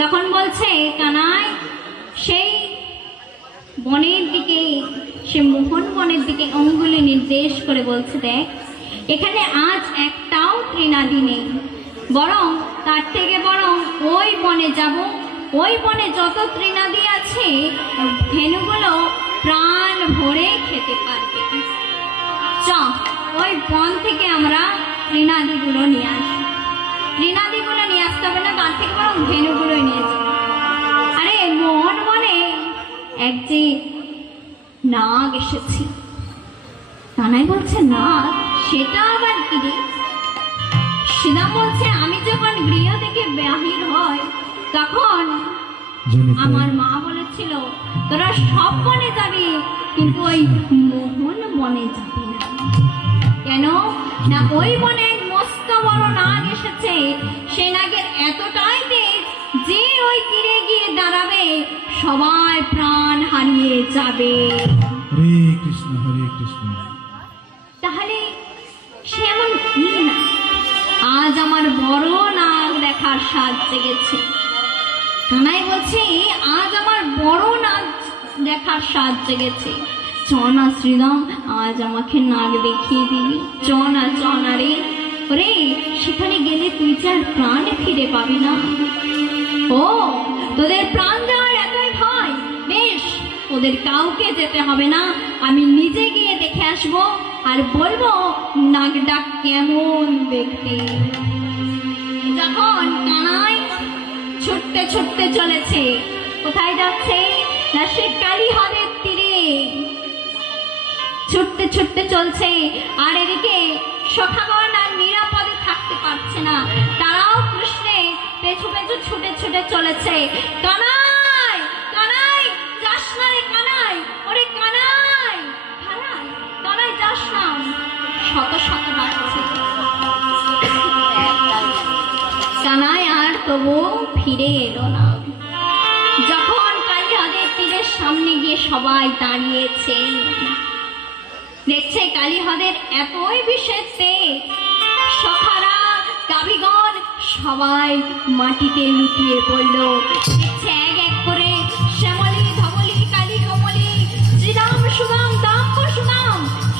তখন বলছে কানাই সেই বনের দিকে, সে মোহন বনের দিকে অঙ্গুলি নির্দেশ করে বলছে, দেখ এখানে আজ একটাও তৃণাদি নেই, বরং তার থেকে বরং ওই বনে যাব, ওই বনে যত তৃণাদি আছে ধেনুগুলো প্রাণ ভরে খেতে পারবে। চ ওই বন থেকে আমরা তৃণাদিগুলো নিয়ে আসি। তৃণাদিগুলো নিয়ে আসতে হবে না, তার থেকে বরং ধেনুগুলোই নিয়ে যাবো। আরে মোহন বনে এক যে নাগ এসেছি। কানাই বলছে নাগ, সেটা আবার কি রে? সীতা বলছে আমি যখন গৃহ থেকে বাহির হয় তখন আমার মা বলেছিল তোরা সব বনে যাবি কিন্তু ওই মোহন বনে যাবি না। কেন না ওই বনে এক মস্ত বড় নাগ এসেছে, সে নাগের এতটাই তেজ যে ওই তীরে গিয়ে দাঁড়াবে সবাই প্রাণ হারিয়ে যাবে। হরে কৃষ্ণ হরে কৃষ্ণ। তাহলে সে এমন কি না? আজ আমার বড় নাগ দেখার স্বাদ জেগেছে। কানাই বলছে আজ আমার বড় নাগ দেখার স্বাদ জেগেছে, চনা শ্রীরাম আজ আমাকে নাগ দেখিয়ে দিবি, চনা চনা রে। ওরে সেখানে গেলে তুই চার প্রাণ ফিরে পাবি না। ও তোদের প্রাণ যাওয়ার এতই ভয়, বেশ ওদের কাউকে যেতে হবে না, আমি নিজে গিয়ে দেখে আসবো আর বলবো নাগটা কেমন দেখতে। যখন কানাই ছুটতে ছুটতে চলেছে, কোথায় যাচ্ছে না সে কালীহ্রদের তীরে ছুটতে ছুটতে চলছে, আর এদিকে সখাগণ আর নিরাপদে থাকতে পারছে না, তারাও কৃষ্ণে পেছু পেছু ছুটে ছুটে চলেছে। কানাই কানাই যাস না রে কানাই, ওরে কানাই কানাই কানাই যাস না, শত শত ডাকছে। কানাই আর তবু ফিরে এলো না। যখন কালীহ্রদের তীরের সামনে গিয়ে সবাই দাঁড়িয়েছে, দেখছে কালীহ্রদের এতই বিশেষ তেজ, সখারা গাভীগণ সবাই মাটিতে লুটিয়ে পড়ল। দেখছে এক এক করে শ্যামলী ধবলী কালী কমলী শ্রীরাম সুদাম দাম্ব সুদাম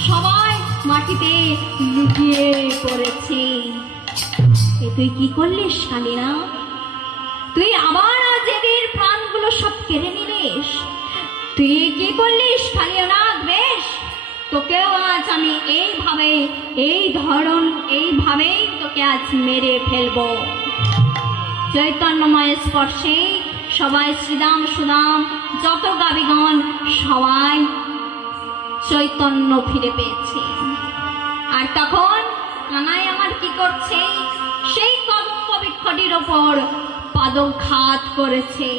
সবাই মাটিতে লুটিয়ে পড়েছে। এ তুই কি করলি শালীরা? তুই আবার আজ এদের প্রাণগুলো সব কেড়ে নিলিস। তুই কি করলিস কালীনাগ? বেশ তোকেও আজ আমি এইভাবেই তোকে আজ মেরে ফেলবো। চৈতন্যময় স্পর্শে সবাই শ্রীরাম সুদাম যত গাভীগণ সবাই চৈতন্য ফিরে পেয়েছে। আর তখন কানাই আমার কি করছে, সেই কদম্ব বৃক্ষটির ওপর পদঘাত করেছে।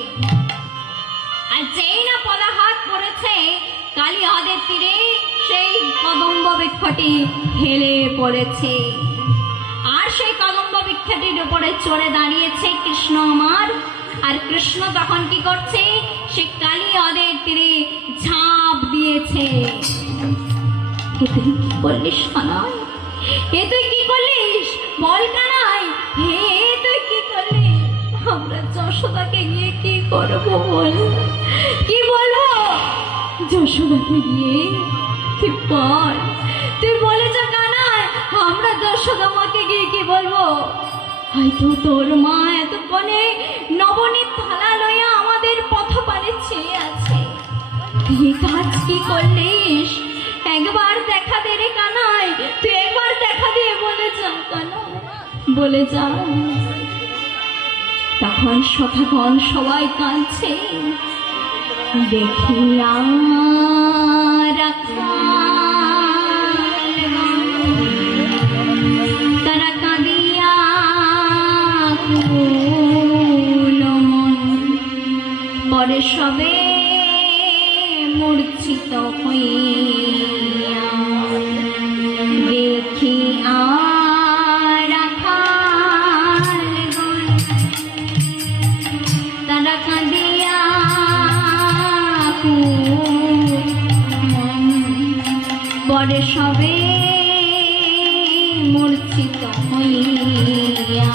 আর যেই না পদাঘাত করেছে কালীহ্রদের তীরে সেই কদম্ব বৃক্ষটি হেলে পড়েছে। আর সেই কদম্ব বৃক্ষটির উপরে চড়ে দাঁড়িয়েছে কৃষ্ণ আমার। আর কৃষ্ণ তখন কি করছে, সে কালীহ্রদের তীরে ঝাঁপ দিয়েছে। এ তুই কি করলিস কানাই? এ তুই কি করলিস? বল কানাই, হে তুই কি করলি? আমরা যশোদাকে গিয়ে কি করবো বল? কি বলবো যশোদাকে গিয়ে? তুই বল, তুই বলে যা কানাই, আমরা যশোদা মাকে গিয়ে কি বলবো? হয়তো তোর মা এতক্ষণে নবনীত থালা লইয়া আমাদের পথপানে চেয়ে আছে। তুই কাজ কি করলিস? একবার দেখা দে রে কানাই, তুই একবার দেখা দিয়ে বলে যা কানাই, বলে যা। তখন সখাগণ সবাই কাঁদছে, দেখিয়া তারা কাঁদিয়া পরে সবে মূর্ছিত হইয়া দেখিয়া তারা কাঁদিয়া পরে সবে মূর্ছিত হইয়া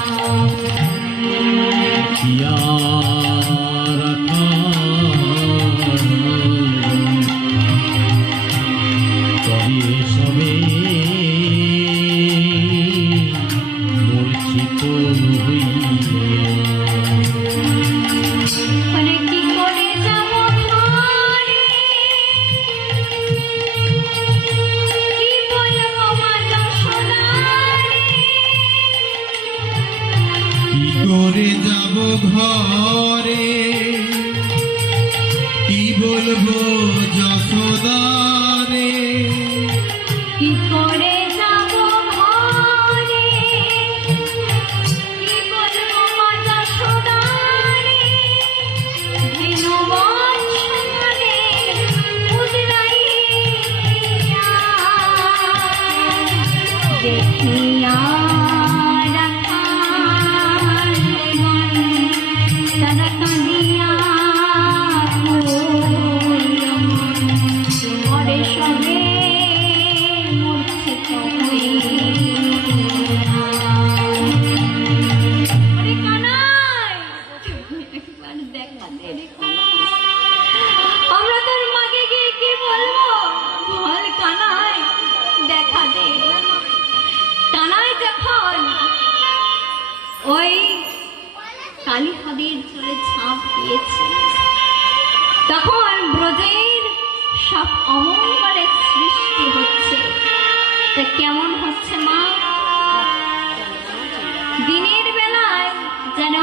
ঘরে, কি বলবো যশোদারে, কি করে যাব ঘরে, কি বলবো মা যশোদারে, ধেনু বৎসলে উদরাইয়া, দেখিয়া রাখালগণ তারা কাঁদিয়া পরে সবে মূর্ছিত হইয়া। ওরে কানাই, একবার দেখা দে রে কানাই। আমরা তোর মাকে গিয়ে কি বলবো? বল কানাই, দেখা দে। কানাই যখন ওই কালী নদীর জলে ঝাঁপ দিয়েছে, তখন ব্রজের সব অমঙ্গলের সৃষ্টি হচ্ছে। তা কেমন হচ্ছে মা? দিনের বেলায় যেন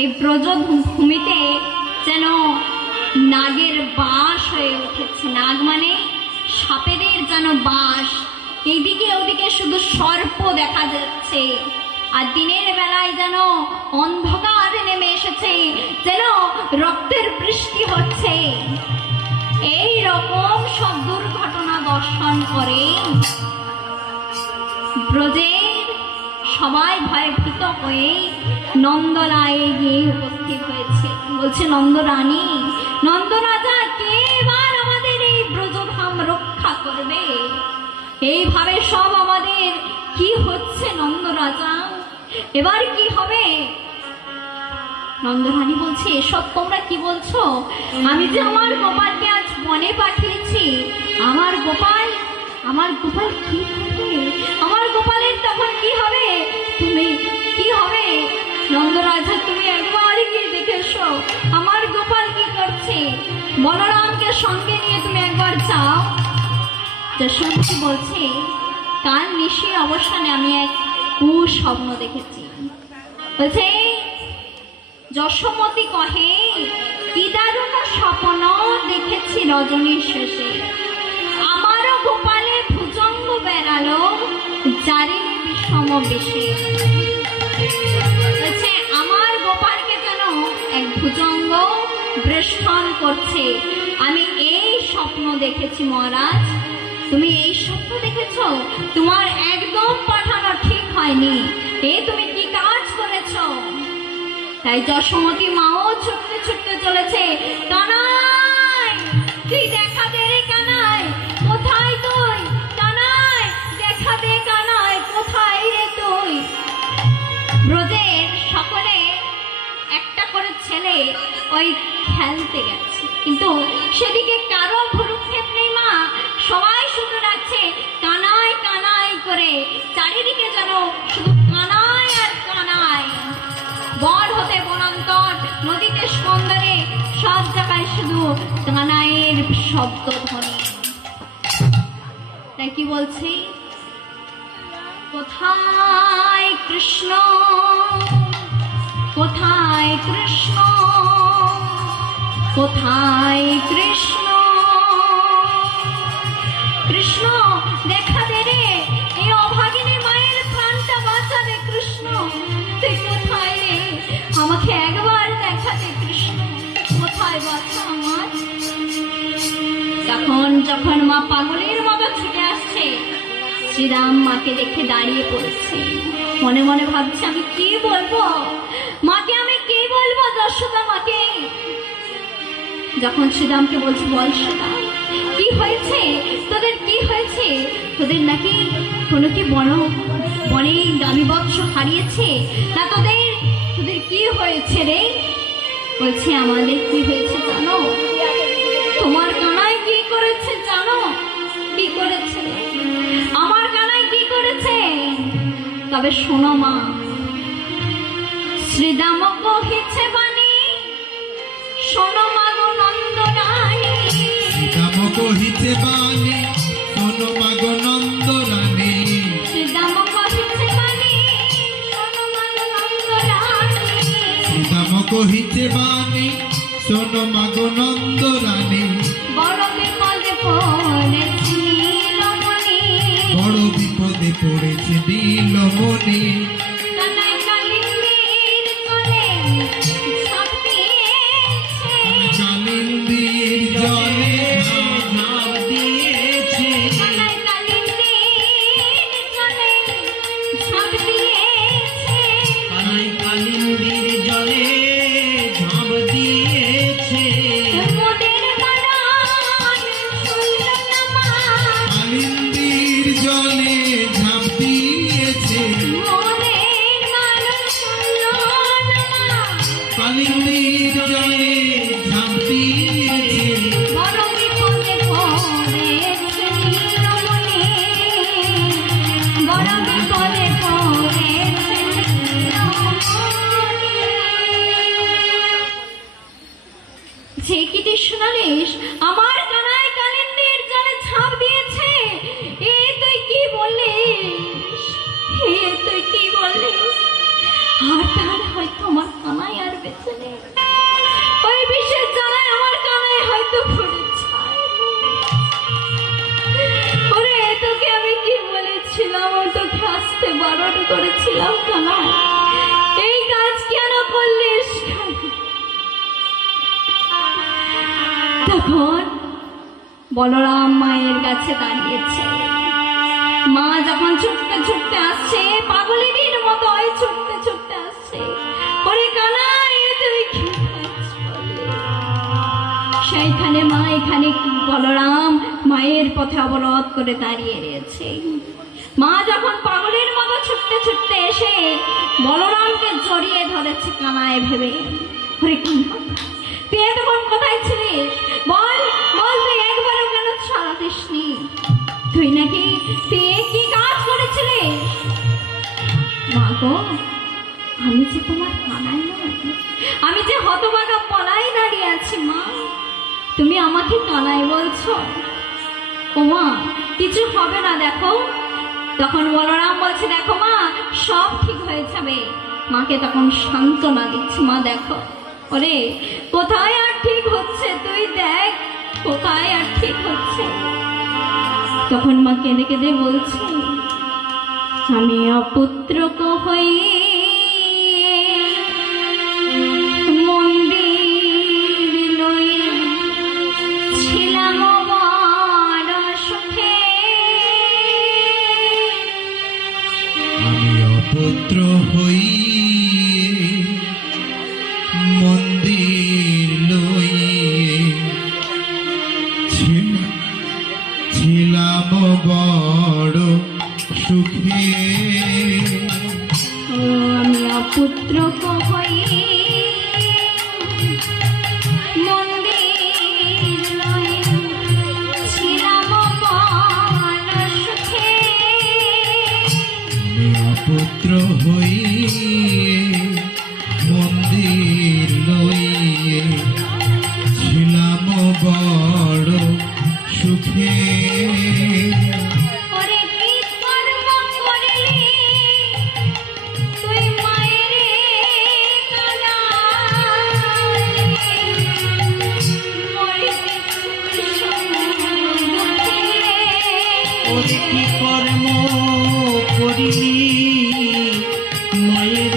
এই ব্রজভূমিতে যেন নাগের বাস হয়ে উঠেছে। নাগ মানে সাপেদের যেন বাস, এইদিকে ওদিকে শুধু সর্প দেখা যাচ্ছে। আর দিনের বেলায় যেন অন্ধকার নেমে এসেছে, যেন রক্তের বৃষ্টি হচ্ছে। এই রকম সব দুর্ঘটনা দর্শন করে ব্রজের সবাই ভয়ে ভীত হয়ে নন্দলায়ে গিয়ে উপস্থিত হয়েছে। বলছে, নন্দরানী, নন্দরাজা, কে এবার আমাদের এই ব্রজধাম রক্ষা করবে? এইভাবে সব আমাদের কি হচ্ছে নন্দরাজা, এবার কি হবে? নন্দরানী বলছে, এসব তোমরা কি বলছো? আমি যে আমার গোপালকে আজ বনে পাঠিয়েছি, আমার গোপাল কি করবে? আমার গোপালের তখন কি হবে? তুমি কি হবে? নন্দরাজা, তুমি একবার গিয়ে দেখে এসো আমার গোপাল কি করছে। বলরামকে সঙ্গে নিয়ে তুমি একবার যাও। যশোমতী বলছে, কাল নিশির অবসানে আমি এক স্বপ্ন দেখেছি। বলছে, যশোমতী কহে, কি দারুণ স্বপ্ন দেখেছি রজনীর শেষে। আমারও গোপালে ভুজঙ্গ বেড়ালো জারিলে বিষম বেশে। বলছে, আমার গোপালকে যেন এক ভুজঙ্গ বেষ্টন করছে। আমি এই স্বপ্ন দেখেছি মহারাজ। তুমি এই স্বপ্ন দেখেছো? তোমার একদম পাঠানো ঠিক হয়নি। তুমি কি কাজ করেছো? তাই যশোমতী মাও ছুটতে ছুটতে চলেছে। কানাই, তুই দেখা দে রে কানাই, কোথায় তুই? কানাই, দেখা দে কানাই, কোথায় রে তুই? ব্রজের সকলে একটা করে ছেলে ওই খেলতে গেছে, কিন্তু সেদিকে কারো ভ্রুক্ষেপ নেই মা। সবাই শুধু ডাকছে কানাই কানাই করে, চারিদিকে যেন শুধু কানাই আর কানাই। বন হতে বনান্তর, নদীতে স্পন্দরে, সব জায়গায় শুধু কানাইয়ের শব্দ ধ্বনি। তাই কি বলছি, কোথায় কৃষ্ণ, কোথায় কৃষ্ণ, কোথায় কৃষ্ণ, কৃষ্ণ দেখা দে রে, এই অভাগিনী মায়ের প্রাণটা বাঁচা রে কৃষ্ণ, তুই কোথায় রে? আমাকে একবার দেখা দে কৃষ্ণ, কোথায় বাচ্চা আমার? যখন মা পাগলের মতো ছুটে আসছে, শ্রীরাম মাকে দেখে দাঁড়িয়ে পড়েছে। মনে মনে ভাবছে, আমি কি বলবো মাকে, আমি কি বলবো যশোদা মাকে। যখন শ্রীরামকে বলছে, বল শ্রীরাম, কি হয়েছে তোদের? কি হয়েছে তোদের? নাকি কোনো কি বনে গাভী বৎস হারিয়েছে? না তোদের কি হয়েছে রে? বলছে, আমাদের কি হয়েছে জানো? তোমার কানাই কি করেছে জানো? কি করেছে? আমার কানাই কি করেছে? তবে শোনো মা, শ্রীরাম কহিছে বাণী, শোনো মা গো নন্দরানী। শ্রীরাম কহিছে বাণী, শোনো মা গো নন্দরানী। শ্রীরাম কহিছে বাণী, শোনো মা গো নন্দরানী। কহিতে বাণী শোনো মাগো নন্দ রানী, বড় বিপদে পড়েছি নীলমণি, বড় বিপদে পড়েছে নীলমণি। কানাই কালিন্দীর কোলে ঝাঁপ দিয়েছে, কালিন্দীর জলে ঝাঁপ দিয়েছে, কানাই কালিন্দীর কোলে ঝাঁপ দিয়েছে, কানাই কালিন্দীর জলে ঝাঁপ দিয়েছে। মোদের বারণ শুনল না মা, কালিন্দীর জলে ঝাঁপ দিয়েছে, মোদের বারণ শুনল না মা, কালিন্দীর জলে ঝাঁপ দিয়েছে। বড় বিপদে পড়েছে নীলমণি, বড় বিপদে পড়েছে নীলমণি। ঝেঁকিতে শোনালিস আমার কানাই কালিন্দীর জলে ঝাঁপ দিয়েছে, এ তুই কি বললিস, এ তুই কি বললিস? আর তার হয়তো আমার কানাই আর বেঁচে নেই, ওই বিষের জ্বালায় আমার কানাই হয়তো পড়ে ছাই। ওরে তোকে আমি কি বলেছিলাম, ও তোকে আসতে বারণ করেছিলাম কানাই, এই কাজ কেন করলিস? তখন বলরাম মায়ের কাছে দাঁড়িয়েছে, মা যখন ছুটতে ছুটতে আসছে, পাগলিনীর মতো ওই ছুটতে ছুটতে আসছে, ওরে কানাই তুই কি কাজ করলি? সেইখানে মা এখানে বলরাম মায়ের পথে অবরোধ করে দাঁড়িয়ে রয়েছে। মা যখন পাগলের মতো ছুটতে ছুটতে এসে বলরামকে জড়িয়ে ধরেছে কানায় ভেবে, ওরে কানা তুই এতক্ষণ কোথায় ছিলিস? বল বল, তুই একবারও কেন ছাড়া দিসনি? তুই নাকি তুই কি কাজ করেছিলিস? মা গো, আমি যে তোমার কানাই নয়, আমি যে হতভাগা পলাই দাঁড়িয়ে আছি মা, তুমি আমাকে কানাই বলছো? ও মা, কিছু হবে না দেখো। তখন বলরাম বলছে, দেখো মা, সব ঠিক হয়ে যাবে। মাকে তখন সান্ত্বনা দিচ্ছে, মা দেখো, ওরে কোথায় আর ঠিক হচ্ছে, তুই দেখ কোথায় আর ঠিক হচ্ছে। তখন মা কেঁদে কেঁদে বলছে, আমি অপুত্রক হই মন্দির লই ছিলাম বড় সুখে, আমি অপুত্র হই মন্দির লইয়ে ছিলাম বড় সুখে। ও আমি অপুত্রক হই মন্দির লই ছিলাম বড় সুখে, আমি অপুত্র হই মন্দির লইয়ে ছিলাম বড় সুখে। ওরে কি কর্ম করলি তুই মায়ের কানাই, মরিতেছিস দুঃখে রে। ওরে কি কর্ম করিলি মায়ের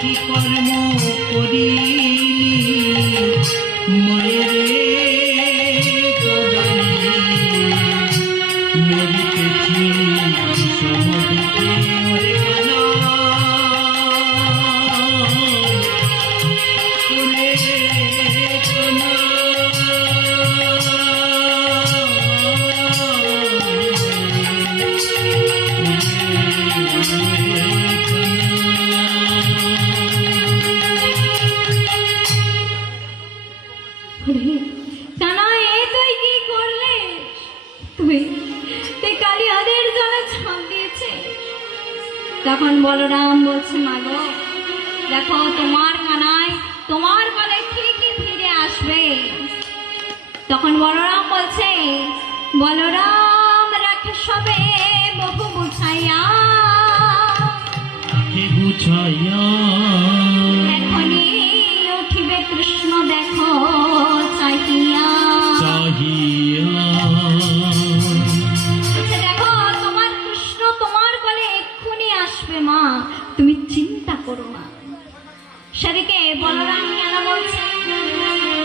কি কর্ম করিলি তখন বলরাম বলছে, মাগো দেখো তোমার কানাই তোমার বলে ঠিকই ফিরে আসবে। তখন বলরাম বলছে, বলরাম রাখে সবে বহু বুঝাইয়া, কে বুঝাইয়া এখনই উঠিবে কৃষ্ণ দেখো চাহিয়া। চাহিয়া। বলছে, দেখো তোমার কৃষ্ণ তোমার বলে এক্ষুনি আসবে মা, তুমি চিন্তা করো না। সেদিকে বলরাম কেন বলছে?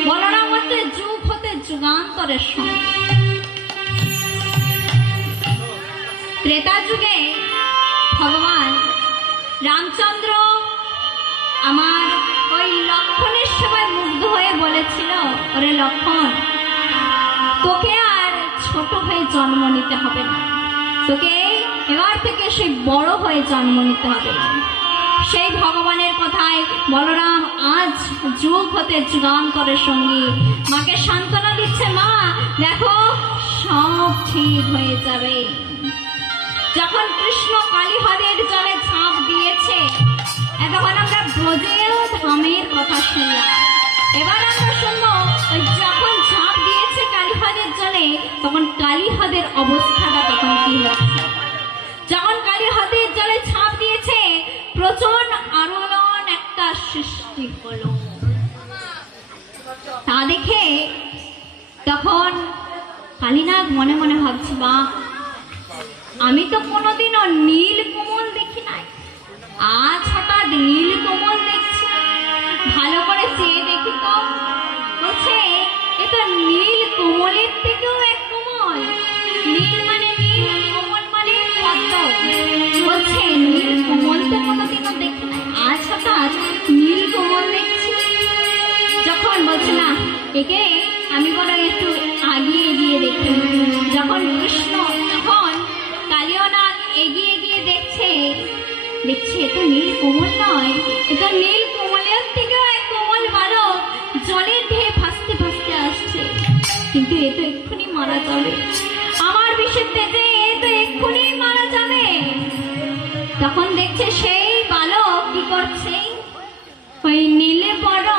বলরাম হচ্ছে যুগ হতে যুগান্তরের সঙ্গে। ত্রেতা যুগে ভগবান রামচন্দ্র আমার ওই লক্ষণের সময় মুগ্ধ হয়ে বলেছিল, ওরে লক্ষণ, তোকে আর ছোট হয়ে জন্ম নিতে হবে না, তোকে এবার থেকে সেই বড় হয়ে জন্ম নিতে হবে। সেই ভগবানের কথায় বলরাম আজ যুগ হতে যুগান্তরের সঙ্গী মাকে সান্ত্বনা দিচ্ছে, মা দেখো সব ঠিক হয়ে যাবে। যখন কৃষ্ণ কালীহদের জলে ঝাঁপ দিয়েছে, তখন আমরা ব্রজেও ধামের কথা শুনলাম। এবার আমরা শুনবো যখন ঝাঁপ দিয়েছে কালীহদের জলে, তখন কালীহদের অবস্থাটা তখন কি হচ্ছে। যখন কালীহদের জলে ঝাঁপ দিয়েছে, প্রচন্ড আলোড়ন একটা সৃষ্টি হলো। তা দেখে তখন কালীনাগ মনে মনে ভাবছে, বা আমি তো কোনোদিনও নীল কোমল দেখি নাই, আজ হঠাৎ নীল কোমল দেখছি, ভালো করে চেয়ে দেখি তো। বলছে, এ তো নীল কোমলের থেকেও এক কোমল। নীল মানে নীল, কোমল মানে পদ্ম। বলছে নীল কোমল তো কোনোদিনও দেখি নাই, আজ হঠাৎ নীল কোমল দেখছি। যখন বলছে না, একে আমি বরং একটু আগিয়ে গিয়ে দেখি। যখন কৃষ্ণ তখন কালীনাগ এগিয়ে গিয়ে দেখছে, এ তো নীল কোমল নয়, এ তো নীল কোমলের থেকেও এক কোমল বালক জলের ঢেউ ভাসতে ভাসতে আসছে। কিন্তু এ তো এক্ষুনি মারা যাবে, আমার বিষের তেজে এ তো এক্ষুনি মারা যাবে। তখন দেখছে সেই বালক কি করছে, ওই নীলে বড়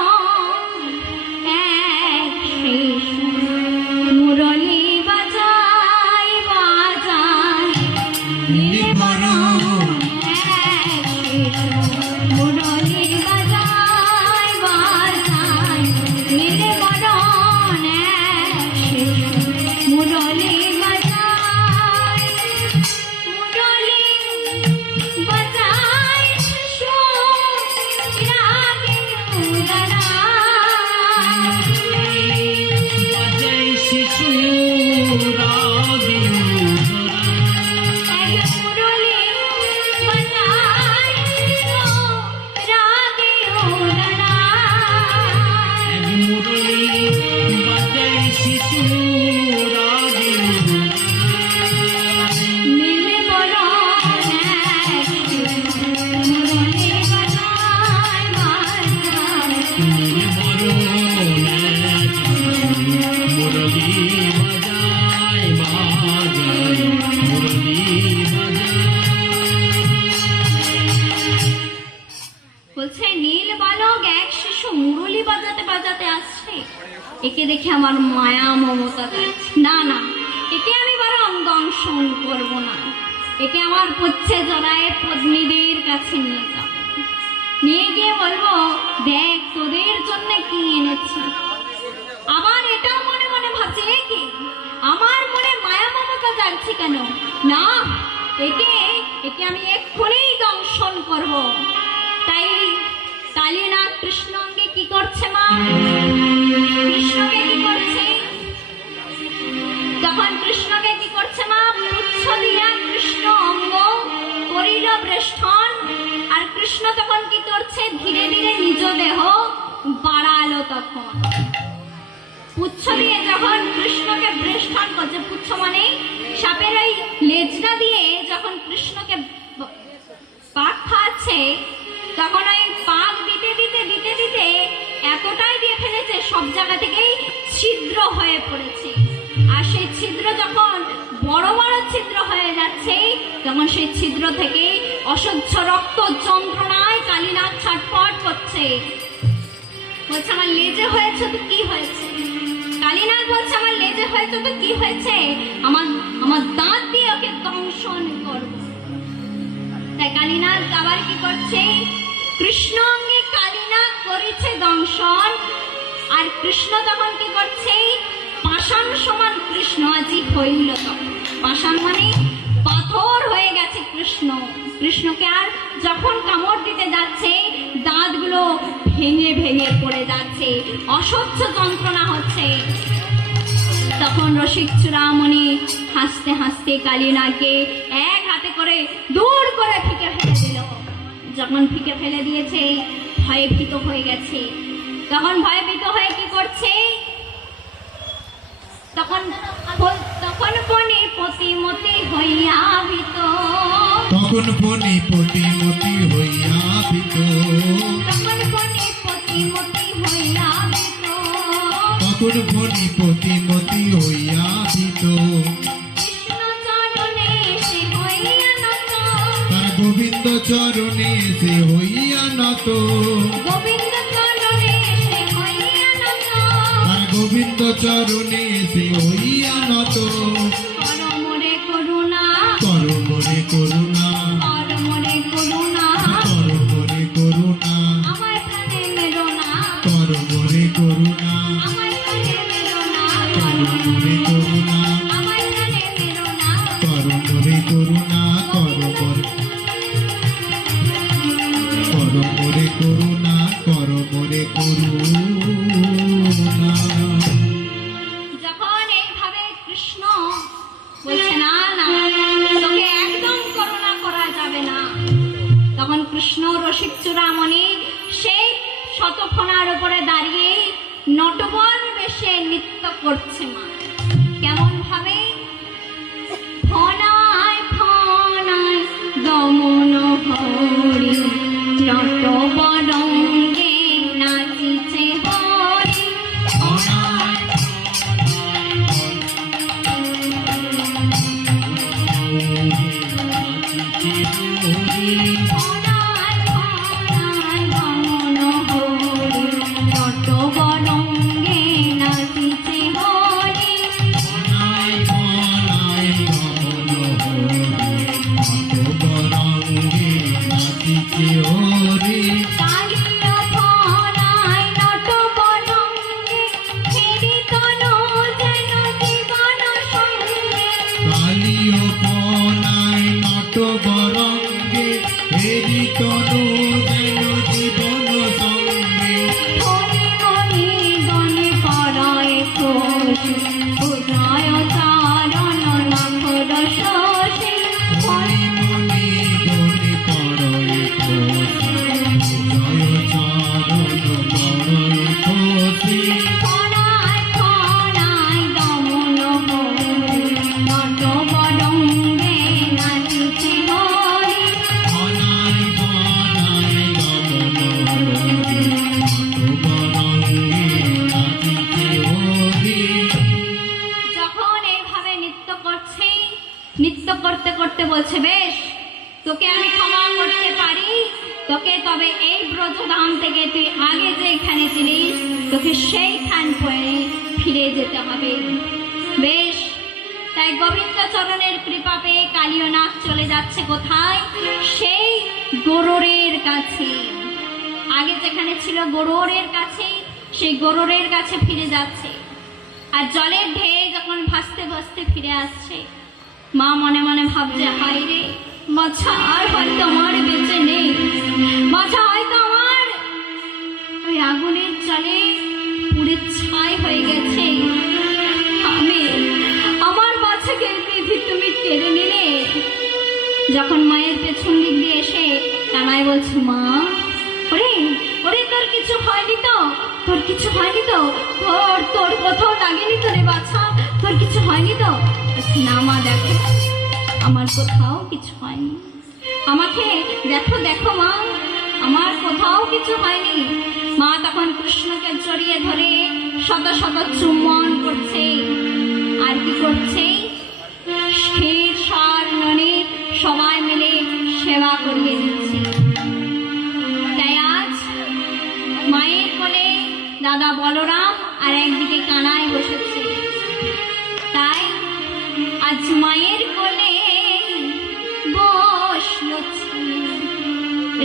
মুরলি বাজাই বাজাই, নীলে বড় মুরলি বাজাই বাজাই, নীলে বড় মুরলি বাজাই, মুরলি বাজাই শিশু রাগে উদরা, বাজাই শিশু রাগে উদরা। এক মুরলি বাজাই শিশু রাগে উদরা, এক মুরলি বাজাই শিশু রাগে উদরা। নীলে বড় মুরলি বাজাই বাজাই, নীলে বড় মুরলি বাজাই বাজাই, মুরলি বাজাই। বলছে নীল বালক এক শিশু মুরলি বাজাতে বাজাতে আসছে, একে দেখে আমার মায়া মমতা দিচ্ছে। না না, একে আমি বরং দংশন করব না, একে আমার পুচ্ছে জড়ায় পত্নীদের কাছে নিয়ে যাব, নিয়ে গিয়ে বলবো, দেখ তোদের জন্য কি এনেছি। আবার এটাও মনে মনে ভাবছে, এ কি আমার মনে মায়া মমতা জাগছে কেন? না, একে আমি এক্ষুনি দংশন করব। তাই কালীনাগ কৃষ্ণ অঙ্গে কি করছে মা? কৃষ্ণকে কি করছে? তখন কৃষ্ণকে কি করছে মা? পুচ্ছ দিয়া কৃষ্ণ অঙ্গ করিল বেষ্টন। আর কৃষ্ণ তখন কি করছে? ধীরে ধীরে নিজ দেহ বাড়ালো। তখন পুচ্ছ দিয়ে যখন কৃষ্ণকে বেষ্টন করছে, পুচ্ছ মানে সাপের ওই লেজটা দিয়ে যখন কৃষ্ণকে পাক খাচ্ছে, তখন ওই পাক দিতে দিতে দিতে দিতে এতটাই দিয়ে ফেলেছে সব জায়গা থেকেই ছিদ্র হয়ে পড়েছে। আর সেই ছিদ্র যখন বড় বড় ছিদ্র হয়ে যাচ্ছে, তখন সেই ছিদ্র থেকেই অসহ্য রক্ত যন্ত্রণায় কালীনাথ ছটফট করছে। বলছে আমার লেজে হয়েছে তো কি হয়েছে? কালীনাথ বলছে আমার লেজে হয়েছে তো কি হয়েছে? আমার দাঁত দিয়ে ওকে দংশন করব। তাই কালীনাথ আবার কি করছে? কৃষ্ণ অঙ্গে কালীনাথ করেছে দংশন, আর কৃষ্ণ তখন কি করছে? পাষাণ সমান কৃষ্ণ আজি হইল। তখন পাষাণ মানে পাথর হয়ে গেছে কৃষ্ণ। কৃষ্ণকে আর যখন কামড় দিতে যাচ্ছে দাঁতগুলো ভেঙে ভেঙে পড়ে যাচ্ছে, অসহ্য যন্ত্রণা হচ্ছে। তখন রসিক চূড়ামণি হাসতে হাসতে কালীনাথকে এক হাতে করে দূর করে ফিকে ফেলে দিল। যখন ফিকে ফেলে দিয়েছে ভয়ে ভীত হয়ে গেছে। তখন ভয়ে ভীত হয়ে কি করছে? তখন বনে পতিমতি হইয়া ভীত। তখন বনে পতিমতি হইয়া ভীত। তখন বনে পতিমতি হইয়া ভীত। তখন বনে পতিমতি হইয়া ভীত। কৃষ্ণ চরণে সে হইয়া নত। তার গোবিন্দ চরণে সে হইয়া নত। গোবিন্দ চরণে সে হইয়া নত। তার গোবিন্দ চরণে সে হইয়া নত। কর মোরে করুণা। কর মোরে করুণা। কর মোরে করুণা। কর মোরে করুণা। আমার প্রাণে মেরো না। কর মোরে করুণা। আমার প্রাণে মেরো না। কর মোরে করুণা। আমার প্রাণে মেরো না। কর মোরে করুণা। কর মোরে করুণা। কর মোরে করুণা। যখন এইভাবে কৃষ্ণ বলছে না না তোকে একদম করুণা করা যাবে না, তখন কৃষ্ণ রসিক চূড়ামণি সেই শতফণার উপরে দাঁড়িয়ে নটবর বেশে নৃত্য করছে। মা কেমন ভাবে? ফনায় ফনায় দমন হরি নটবরঙ্গে নাচিছে হরি। ফনায় ফনায় দমন হরি নটবরঙ্গে নাচিছে হরি। বনাই বনাই গমন হরি নটবরঙ্গে নাচিছে হরি। কালিয় ফনায় নটবরঙ্গে ফেরি তনু যেন জীবন সঙ্গে। কালিয় বনাই নটবরঙ্গে হেরি তনু যেন জীবন সঙ্গে। হরি মনি গণে পরায় খুশি উদয় চারণ নখর শশী। হরি মনি গণে পরয়ে খুশি জয় চরণ পরয়ে খুশি। ফনায় ফনায় দমন হরি নটবরঙ্গে নাচিছে হরি। বনাই বনাই গমন হরি নটবরঙ্গে নাচিছে হরি। যখন এইভাবে নৃত্য করছে, নৃত্য করতে করতে বলছে বেশ তোকে আমি ক্ষমা করতে পারি, তোকে তবে এই ব্রজধাম থেকে তুই আগে যে এখানে ছিলিস তোকে সেইখান ফিরে যেতে হবে। বেশ, তাই গোবিন্দ চরণের কৃপা পেয়ে কালীয়নাথ চলে যাচ্ছে কোথায়? সেই গরুরের কাছে। আগে যেখানে ছিল গরুরের কাছে, সেই গরুরের কাছে ফিরে যাচ্ছে। আর জলের ঢেউ যখন ভাসতে ভাসতে ফিরে আসছে, মা মনে মনে ভাবছে হায় রে বাছা আর হয়তো আমার বেঁচে নেই, বাছা হয়তো আমার ওই আগুনের জলে পুড়ে ছাই হয়ে গেছে। আমি আমার বাচ্চাকে বিধি তুমি কেড়ে নিলে। যখন মায়ের পেছন দিক দিয়ে এসে কানাই বলছে মা ওরে ওরে তোর কিছু হয়নি তো, তোর কিছু হয়নি তো, তোর তোর কোথাও লাগেনি তো রে বাছা, তোর কিছু হয়নি তো? বলছে, না মা দেখো আমার কোথাও কিছু হয়নি, আমাকে দেখো দেখো মা আমার কোথাও কিছু হয়নি। মা তখন কৃষ্ণকে জড়িয়ে ধরে শত শত চুম্বন করছে আর কি করছে? ক্ষীর সার ননি সবাই মিলে সেবা করছে। দাদা বলরাম আর একদিকে কানাই বসেছে। তাই আজ মায়ের কোলে বসলো ছেলে,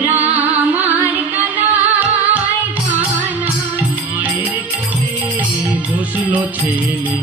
রাম আর কানাই কানাই। মায়ের কোলে বসলো ছেলে